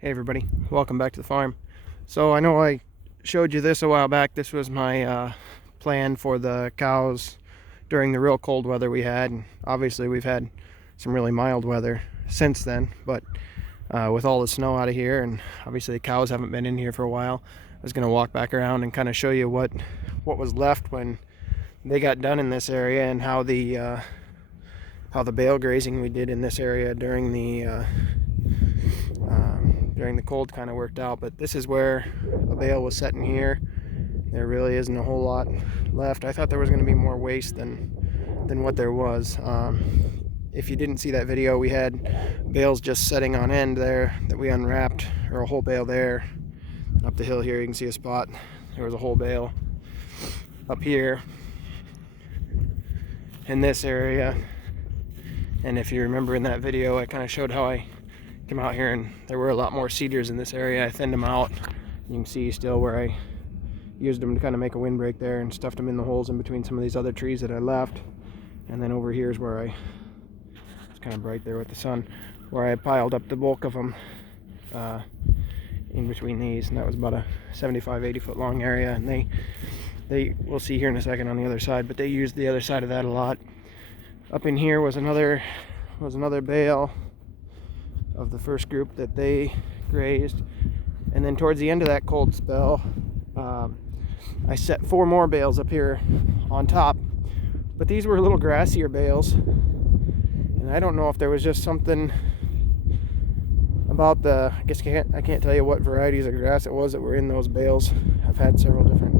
Hey everybody, welcome back to the farm. So I know I showed you this a while back. This was my plan for the cows during the real cold weather we had. And obviously we've had some really mild weather since then, but with all the snow out of here, and obviously the cows haven't been in here for a while, I was going to walk back around and kind of show you what was left when they got done in this area, and how the bale grazing we did in this area during the cold kind of worked out. But this is where a bale was set in here. There really isn't a whole lot left. I thought there was going to be more waste than what there was. If you didn't see that video, we had bales just setting on end there that we unwrapped, or a whole bale there. Up the hill here you can see a spot. There was a whole bale up here in this area. And if you remember in that video, I kind of showed how I came out here and there were a lot more cedars in this area. I thinned them out. You can see still where I used them to kind of make a windbreak there, and stuffed them in the holes in between some of these other trees that I left. And then over here is where it's kind of bright there with the sun, where I piled up the bulk of them in between these. And that was about a 75-80 foot long area. And they we'll see here in a second on the other side, but they used the other side of that a lot. Up in here was another bale of the first group that they grazed. And then towards the end of that cold spell, I set 4 more bales up here on top, but these were a little grassier bales, and I don't know if there was just something about I guess I can't tell you what varieties of grass it was that were in those bales. I've had several different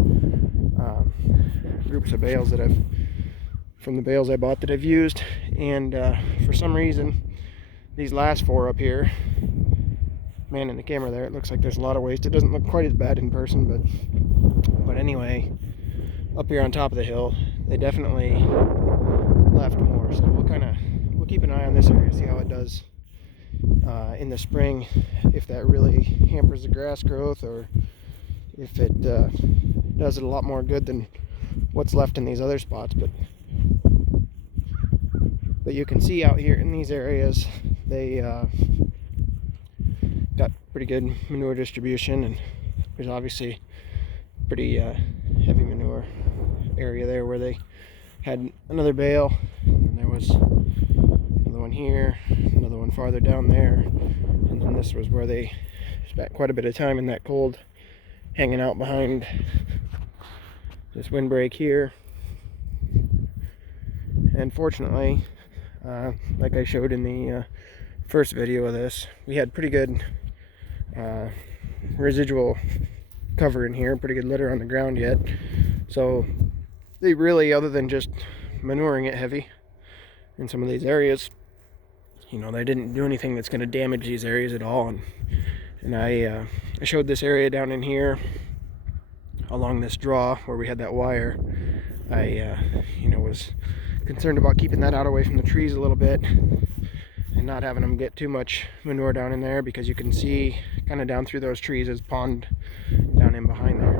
groups of bales from the bales I bought that I've used, and for some reason these last 4 up here, man, in the camera there, it looks like there's a lot of waste. It doesn't look quite as bad in person, but anyway, up here on top of the hill, they definitely left more. So we'll keep an eye on this area, see how it does in the spring, if that really hampers the grass growth, or if it does it a lot more good than what's left in these other spots. But you can see out here in these areas, they got pretty good manure distribution, and there's obviously pretty heavy manure area there where they had another bale, and there was another one here, another one farther down there, and then this was where they spent quite a bit of time in that cold hanging out behind this windbreak here. And fortunately, like I showed in the first video of this, we had pretty good residual cover in here, pretty good litter on the ground yet. So they really, other than just manuring it heavy in some of these areas, they didn't do anything that's going to damage these areas at all. And I showed this area down in here along this draw where we had that wire. I was concerned about keeping that out away from the trees a little bit, and not having them get too much manure down in there, because you can see kind of down through those trees is pond down in behind there.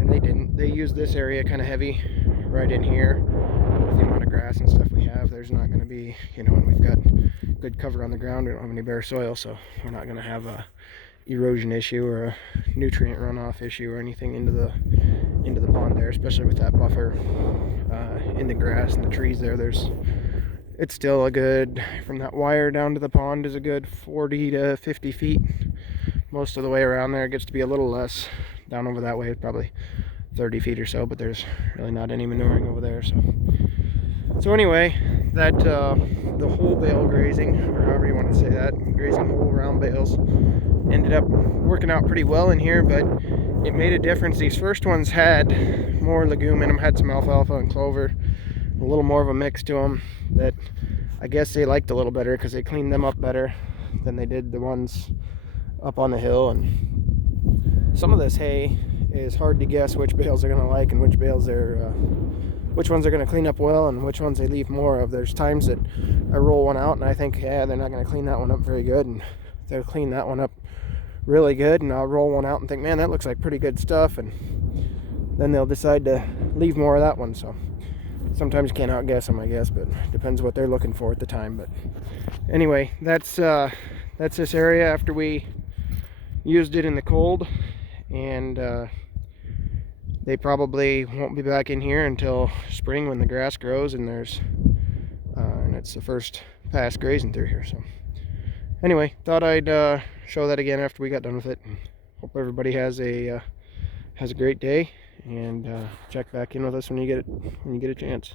And they didn't. They used this area kind of heavy right in here. With the amount of grass and stuff we have, there's not going to be, and we've got good cover on the ground. We don't have any bare soil, so we're not going to have a erosion issue or a nutrient runoff issue or anything into the pond there, especially with that buffer in the grass and the trees there. It's still a good, from that wire down to the pond is a good 40 to 50 feet. Most of the way around there. It gets to be a little less down over that way, probably 30 feet or so, but there's really not any manuring over there. So anyway, that the whole bale grazing, or however you want to say that, grazing whole round bales, ended up working out pretty well in here, but it made a difference. These first ones had more legume in them, had some alfalfa and clover, a little more of a mix to them that I guess they liked a little better, because they cleaned them up better than they did the ones up on the hill. And some of this hay is hard to guess which bales they're going to like, and which bales which ones are going to clean up well and which ones they leave more of. There's times that I roll one out and I think, yeah, they're not going to clean that one up very good, and they'll clean that one up really good, and I'll roll one out and think, man, that looks like pretty good stuff, and then they'll decide to leave more of that one. So sometimes you can't outguess them, I guess, but depends what they're looking for at the time. But anyway, that's this area after we used it in the cold, and they probably won't be back in here until spring when the grass grows and and it's the first pass grazing through here. So anyway, thought I'd show that again after we got done with it. Hope everybody has a great day, and check back in with us when you get a chance.